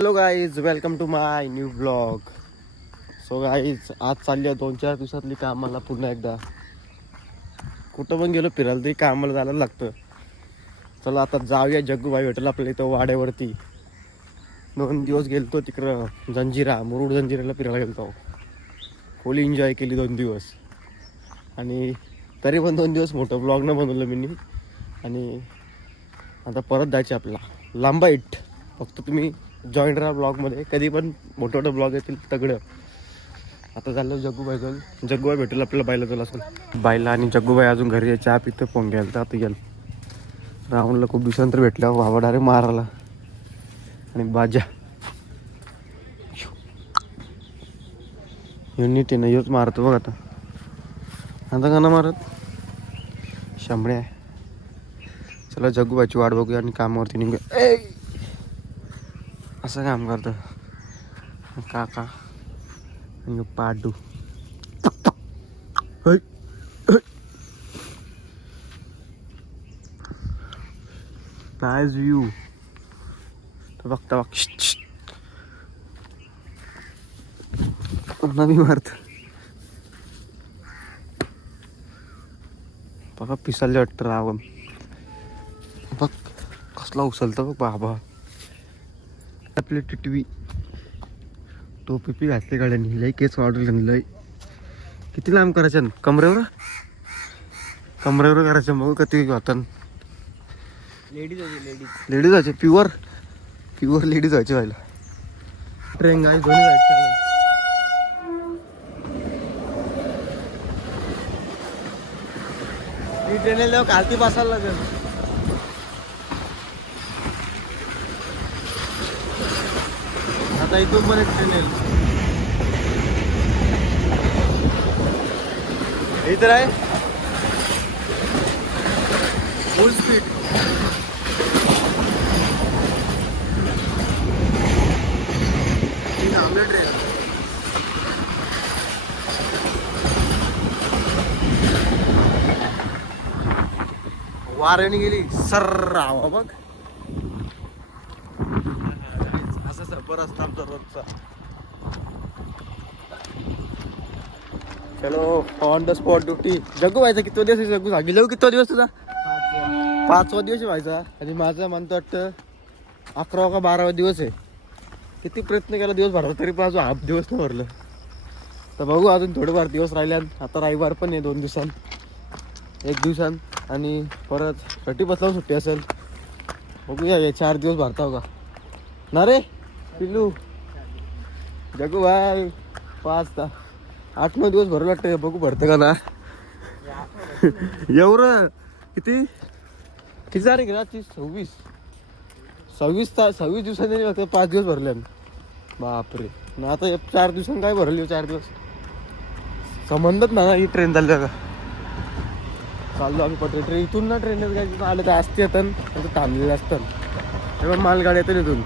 Hello guys welcome to my new blog so guys आज चालली आहे दोन चार दिवसातली कामाला पुन्हा एकदा. कुठं पण गेलो फिरायला तरी कामाला जायला लागतं. चला आता जाऊया जग्गूबाई भेटेल आपल्या इथं वाड्यावरती. दोन दिवस गेलतो तिकडं जंजिरा मुरुड जंजिराला फिरायला गेलतो. फुल एन्जॉय केली दोन दिवस. आणि तरी पण दोन दिवस मोठं ब्लॉग न बनवलं मी आणि आता परत जायचे आपला लांबाईट फक्त तुम्ही जॉईन राहा ब्लॉगमध्ये कधी पण मोठं मोठं ब्लॉग येतील तगडं. आता झालं जग्गूबाई जाऊन जग्गूबाई भेटेल आपल्याला बायला तुला असं बायला आणि जग्गूबाई अजून घरी चहा पितो फोन घ्यायला. तर आता येईल राहुलला खूप दिवसानंतर भेटल्या वावडा डायरेक्ट मारायला. आणि बाजा. युनिट आहे ना योच मारतो बघ आता. आता का ना मारत? शंभळे आहे. चला जग्गूबाईची वाट बघूया आणि कामावरती निघूया. असं काम करतं. काका. आणि पाडू. नाईस व्ह्यू तर बघता बघ. मी मारत. बघा पिसाले वाटतं रावण. बघ कसला उचलतं बघ बाबा. आपली टिटवी. टोपी पी घातली गाड्यानी. लय केस वाढवलं लय किती लांब करायचं? कमरेवर? कमरेवर करायचं मग किती होतं. लेडीज लेडीज लेडीज व्हायचे प्युअर प्युअर लेडीज व्हायचे व्हायला. ट्रेन गाडी दोन्ही जायचे मी ट्रेनला खालती बसायला लागेल. आता इथून पण एक ट्रेन येईल इथं आहे फुल स्पीड ट्रेन वाऱ्याने गेली. सर्र बघ. असा असतो आमचा रोजचा. चलो ऑन द स्पॉट ड्युटी जगू व्हायचा किती दिवस जगू सांगितलं सांगितलं किती दिवस तुझा? पाचवा दिवस व्हायचा आणि माझं म्हणतो वाटतं अकरावा का बारावा दिवस आहे. किती प्रयत्न केला दिवस भरला तरी पण अजून हाफ दिवस नाही भरलं. तर बघू अजून थोडेफार दिवस राहिल्यात आता रविवार पण आहे दोन दिवसां एक दिवसांत. आणि परत थर्टी बसला सुट्टी असेल. बघूया हे चार दिवस भरताव का? ना रे? पिल्लू. जगू भाई पाच ता आठ नऊ दिवस भरू लागते बघू भरते का ना? एवढं किती? किती तारीख रात्री सव्वीस. सव्वीस ता सव्वीस दिवसांनी फक्त पाच दिवस भरले बापरे. ना आता चार दिवसांनी काय भरले हो चार दिवस? संबंधच ना ही ट्रेन चालली का चाललो आम्ही पटरी. ट्रेन इथून ना ट्रेन काय आलं तर असते येतं थांबलेलं ते असतात तेव्हा मालगाडी येतं इथून.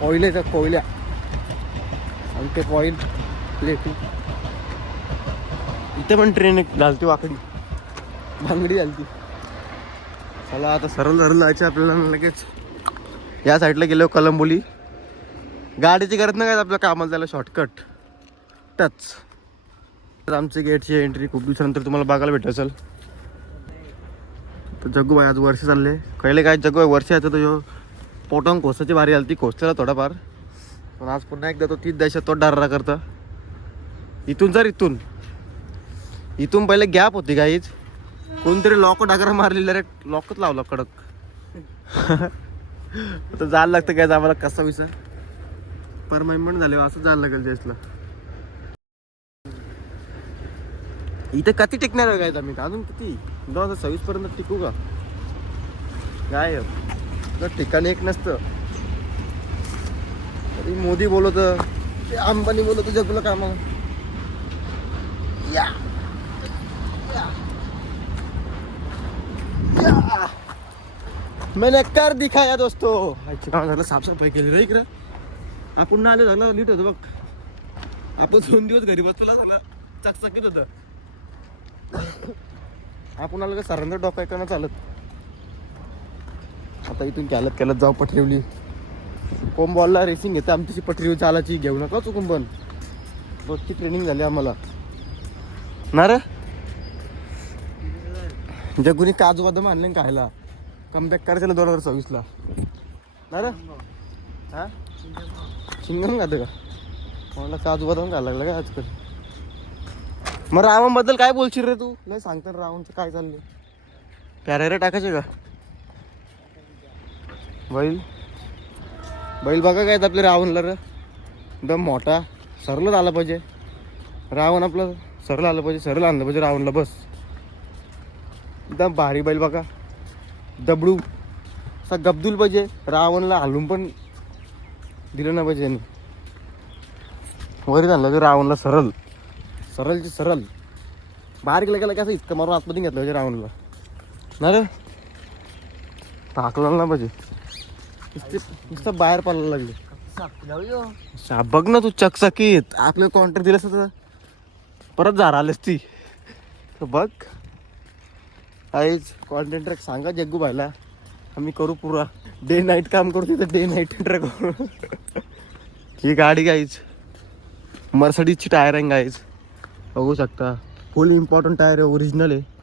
कोयल्याच्या कोयल्या आणि ते कॉईल प्लेटी इथे पण ट्रेन एक घालती वाकडी. भांगडी घालती चला आता सरळ सरळ जायचं आपल्याला लगेच. या साईडला गेलो कलंबोली. गाडीची गरज नाही काय आपल्या कामाला त्याला शॉर्टकट टच. तर आमची गेटची एंट्री खूप दिवसानंतर तुम्हाला बघायला भेटत असेल तर जग्गूबाई आज वर्ष चालले. पहिले काय जग्गूबाई वर्ष याचं तो पोटांग कोसाची बारी आली ती कोसलेला थोडाफार. पण आज पुन्हा एकदा तो तीच देशात तो डाररा करता. इथून जर इथून. इथून पहिले गॅप होती काहीच कोणतरी लॉक डाकरा मारलेला रे. लॉकच लावला कडक. आता जायला लागतं काय आम्हाला कसा विसर परमानंट झाले हो, असं जायला लागेल जेसला इथे किती टिकणार आहे काय आम्ही? अजून किती? दोन हजार सव्वीस पर्यंत टिकू का? काय तर ठिकाण एक नसतं. तरी मोदी बोलत ते अंबानी बोलत जगलं काम या. या. मैंने कर दिखाया दोस्तो. काम झालं साफसफाई केली रे इकडं. आपण ना आलं झालं नीट होतं बघ. आपण दोन दिवस घरी बसलो झाला चकचकीत होतं. आपण आलं का सरांना डोकायकडनं चालत. आता इथून कॅलत कॅलत जाऊ पटरिवली. कोम बॉलला रेसिंग घेते आमची पटरी चालायची घेऊ नका हो चुकून पण रोजची ट्रेनिंग झाली आम्हाला. ना रे? जगुनी काजू बदाम आणले ना खायला. कमबॅक करायचं दोन हजार सव्वीसला. ना रे? हा? शिंगम खातं का? मला काजू बदाम खायला लागला का आजकाल? मग रावणबद्दल काय बोलशील रे तू? नाही सांगता रावणचं काय चाललं पॅरेरे टाकायचे का? बैल. बैल बघा काय आपल्या रावणला र. एकदम मोठा. सरलच आला पाहिजे. रावण आपलं सरळ आलं पाहिजे. सरळ आणलं पाहिजे रावणला बस. एकदम भारी बैल बघा. दबडू. असा गबदूल पाहिजे. रावणला हलून पण दिलं ना पाहिजे यांनी वरीत आणलं पाहिजे रावणला सरळ सरळची सरळ बाहेर गेला कसं इतकं मारून आतमध्ये घेतलं पाहिजे रावणला. ना रे. टाकलं ना पाहिजे. नुसते- नुसतं बाहेर पडायला लागले. बघ ना तू चकचकीत. आपलं कॉन्ट्रॅक्ट दिलं असतं तर. परत झारा आलीस ती. तर बघ. आईच कॉन्टेंट सांगा जग्गू भाईला. आम्ही करू पुरा. डे नाईट काम करू तिथं डे नाईट ट्रॅक करू. ही गाडी गाईच मर्सडीजची टायर आहे गाईच बघू शकता. फुल इम्पॉर्टंट टायर आहे. ओरिजिनल आहे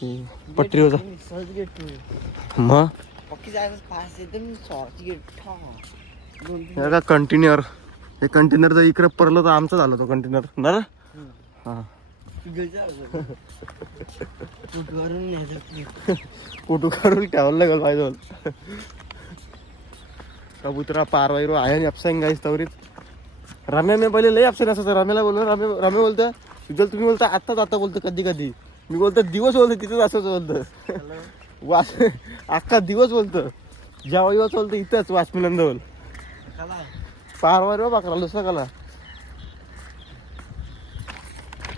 पटरीवर जा सहज गेट मग? पक्की जायचं पास गेट का कंटेनर हे कंटेनर जर इकडे पडलं तर आमचं झालं तो कंटेनर ना रे? हा. फुटवरून करून ठेवायला लागेल पाहिजे कबुतरा पारवाईरो आहे आणि अपसांग गाईस तवरीत रम्या मी पहिले लई अपसाईन असायचं रम्याला बोललो. रम्या रम्या बोलतं सुजल तुम्ही बोलता आत्ताच आता बोलतो कधी कधी. मी बोलतो दिवस बोलतो तिथंच असंच बोलतं. वास अख्खा दिवस बोलतं. जेव्हा दिवस बोलतो इथंच वासमिलन जवळ पारवाईरो बाकरा लुसला कला.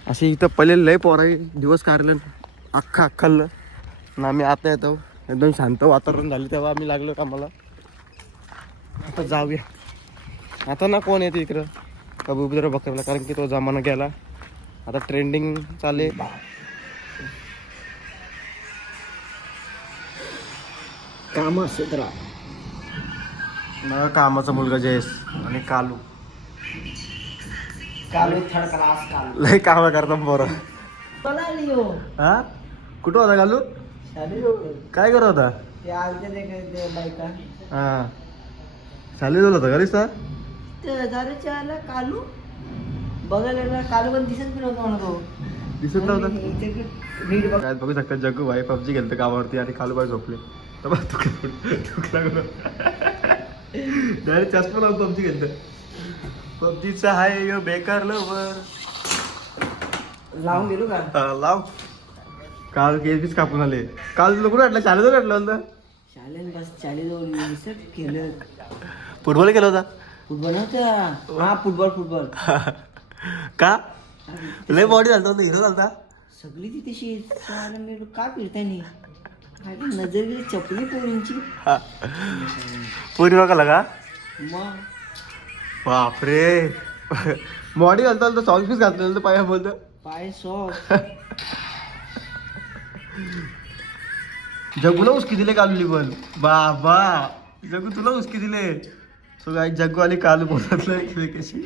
असे इथं पहिले लय पोराई दिवस काढलं अख्खा अख्खल्लं ना आम्ही आता येतो. एकदम शांत वातावरण झालं तेव्हा आम्ही लागलो कामाला. आता जाऊया. आता ना कोण येते इकडं? कबूतर बकरला कारण की तो जमाना गेला. आता ट्रेंडिंग चाले काम असत राहा मला कामाचा मुलगा जयेश आणि कालू. Kalu third class Kalu. लय काम करता बरं लिओ हा? कुठं होता कालू? शाली काय करत होता? ते आलते ते काय ते बायका. हा. चालू झालं होतं घरीच तर ते हजाराच्या आला कालू. बघायला कालू पण दिसत पण नव्हता मला तो दिसत नव्हतं? आणि इथे नीट बघ. काय बघू शकता जग्गू भाई पबजी गेलतं कामावरती आणि खालू भाई झोपले. बघ डायरेक्ट चष्मा लावून पबजी गेलतं पबजीचा हाय यो बेकार लवर लावून गेलो का? लाव. काल केस कापून आले. काल तुला कुठं वाटलं? शाळेत वाटलं होतं? शालेन बस विसर केलं. फुटबॉल केला होता? फुटबॉल नव्हता. हा फुटबॉल फुटबॉल. का? लय बॉडी झालता होता हिरो झालता. सगळी ती तशी साला मी का फिरताय नाही? काय नजर गेली चपली पोरींची पुरी बघाला का बापरे। बॉडी घालता होता सॉंग पीस घातलं होतं पाया बोलतं। पाय सॉस जगूला उसकी दिले कालू पण बाबा जगू तुला उसकी दिले। सो काय जग्गू आली कालू बोलत कशी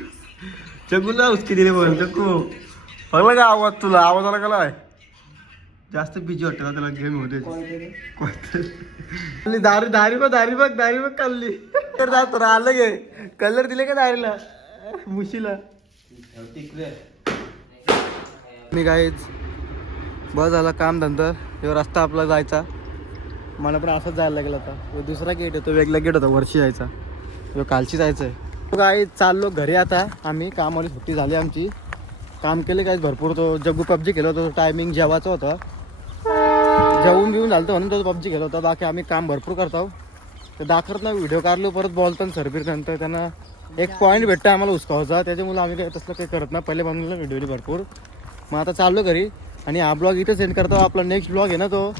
जगूला उसकी दिले बोल जग्गू। बघला का आवाज तुला आवाज आला का जास्त बिजी वाटतं त्याला? गेम होते कोणतरी? दारी दारी बघ दारी बघ दारी बघ काढली तर जात आलं गे कलर दिले का दारीला? मुशीला. मी काहीच बस झाला काम धंदा. ह्यो रस्ता आपला जायचा. मला पण असंच जायला लागला आता. दुसरा गेट होतो वेगळा गेट होता वरची जायचा. ह्यो कालची जायचं आहे काय चाललो घरी आता. आम्ही कामाची सुट्टी झाली आमची. काम केले काय भरपूर. तो जग्गू पबजी केलं होतं टायमिंग जेवायचं होतं. जेवून बिवून झालं म्हणून तो पबजी केलं होता. बाकी आम्ही काम भरपूर करतो तर दाखवत ना व्हिडिओ काढलो परत बोलताना सरबीर नंतर त्यांना एक पॉईंट भेटतो आम्हाला उचकावचा त्याच्यामुळे आम्ही काही तसलं काही करत नाही. पहिले बनवलं व्हिडिओ भरपूर. मग आता चाललो घरी आणि हा ब्लॉग इथं सेंड करतो. आपला नेक्स्ट ब्लॉग आहे ना तो.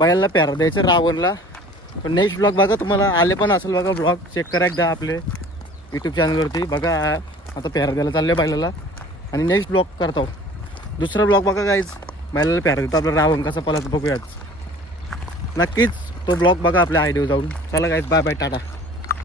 बायला प्यारा द्यायचं रावणला. पण नेक्स्ट ब्लॉग बघा तुम्हाला. आले पण असेल बघा ब्लॉग चेक करा एकदा आपले यूट्यूब चॅनलवरती बघा आता प्यारा द्यायला चालले बायलाला आणि नेक्स्ट ब्लॉग करतो. दुसरा ब्लॉग बघा काहीच मला प्यारा देतो आपला रावण कसा पळत बघूयाच नक्कीच तो ब्लॉग बघा आपल्या आयडिओ जाऊन. चला गाईज बाय बाय टाटा.